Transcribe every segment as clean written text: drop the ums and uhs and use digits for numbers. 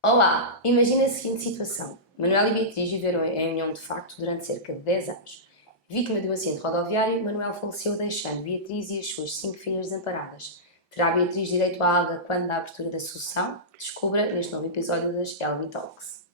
Olá, imagina a seguinte situação. Manuel e Beatriz viveram em união de facto durante cerca de 10 anos. Vítima de um acidente rodoviário, Manuel faleceu deixando Beatriz e as suas 5 filhas desamparadas. Terá Beatriz direito à alga quando da abertura da sucessão? Descubra neste novo episódio das LB Talks.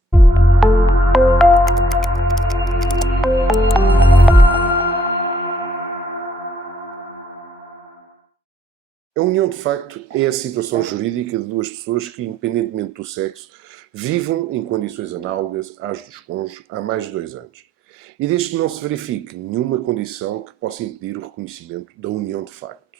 A união de facto é a situação jurídica de duas pessoas que, independentemente do sexo, vivam em condições análogas às dos cônjuges há mais de 2 anos. E desde que não se verifique nenhuma condição que possa impedir o reconhecimento da união de facto.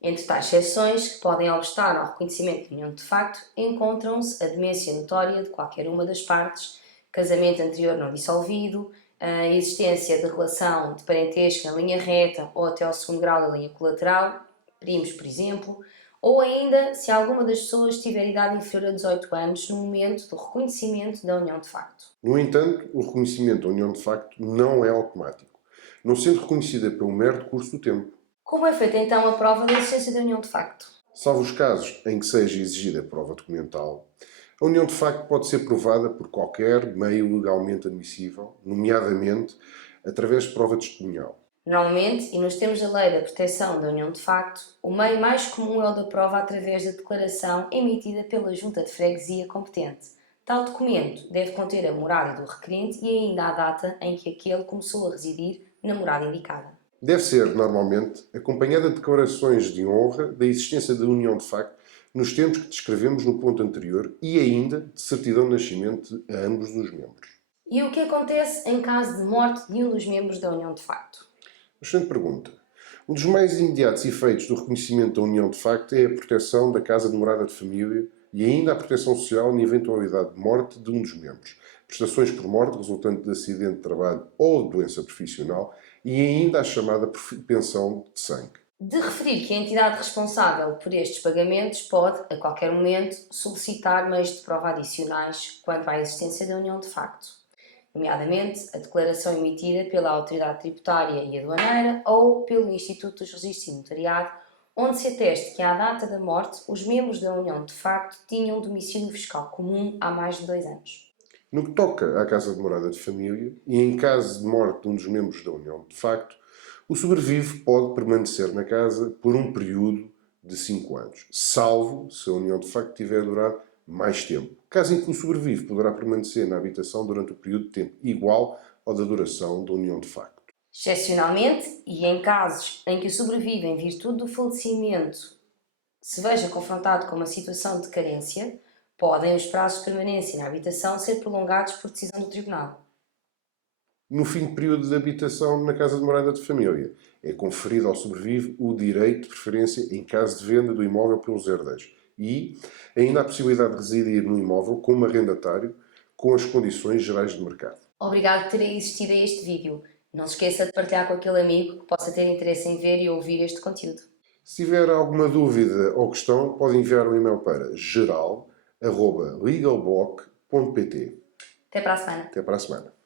Entre tais exceções, que podem obstar ao reconhecimento de união de facto, encontram-se a demência notória de qualquer uma das partes, casamento anterior não dissolvido, a existência de relação de parentesco na linha reta ou até ao segundo grau da linha colateral, primos, por exemplo, ou ainda se alguma das pessoas tiver idade inferior a 18 anos no momento do reconhecimento da união de facto. No entanto, o reconhecimento da união de facto não é automático, não sendo reconhecida pelo mero decurso do tempo. Como é feita então a prova da existência da união de facto? Salvo os casos em que seja exigida prova documental, a união de facto pode ser provada por qualquer meio legalmente admissível, nomeadamente através de prova testemunhal. Normalmente, e nos termos da Lei da Proteção da União de Facto, o meio mais comum é o da prova através da declaração emitida pela Junta de Freguesia competente. Tal documento deve conter a morada do requerente e ainda a data em que aquele começou a residir na morada indicada. Deve ser, normalmente, acompanhada de declarações de honra da existência da união de facto nos termos que descrevemos no ponto anterior e ainda de certidão de nascimento a ambos os membros. E o que acontece em caso de morte de um dos membros da União de Facto? Excelente pergunta. Um dos mais imediatos efeitos do reconhecimento da união de facto é a proteção da casa de morada de família e ainda a proteção social na eventualidade de morte de um dos membros, prestações por morte resultante de acidente de trabalho ou de doença profissional e ainda a chamada pensão de sangue. De referir que a entidade responsável por estes pagamentos pode, a qualquer momento, solicitar meios de prova adicionais quanto à existência da união de facto, nomeadamente a declaração emitida pela Autoridade Tributária e Aduaneira ou pelo Instituto dos Registros e Notariado, onde se ateste que à data da morte os membros da união de facto tinham domicílio fiscal comum há mais de 2 anos. No que toca à casa de morada de família e em caso de morte de um dos membros da união de facto, o sobrevive pode permanecer na casa por um período de 5 anos, salvo se a união de facto tiver durado mais tempo, caso em que o sobrevive poderá permanecer na habitação durante o período de tempo igual ao da duração da união de facto. Excepcionalmente, e em casos em que o sobrevive em virtude do falecimento se veja confrontado com uma situação de carência, podem os prazos de permanência na habitação ser prolongados por decisão do Tribunal. No fim de período de habitação na casa de morada de família, é conferido ao sobrevive o direito de preferência em caso de venda do imóvel pelos herdeiros e ainda a possibilidade de residir no imóvel como arrendatário com as condições gerais de mercado. Obrigado por ter assistido a este vídeo. Não se esqueça de partilhar com aquele amigo que possa ter interesse em ver e ouvir este conteúdo. Se tiver alguma dúvida ou questão, pode enviar um e-mail para geral@legalblock.pt. Até para a semana. Até para a semana.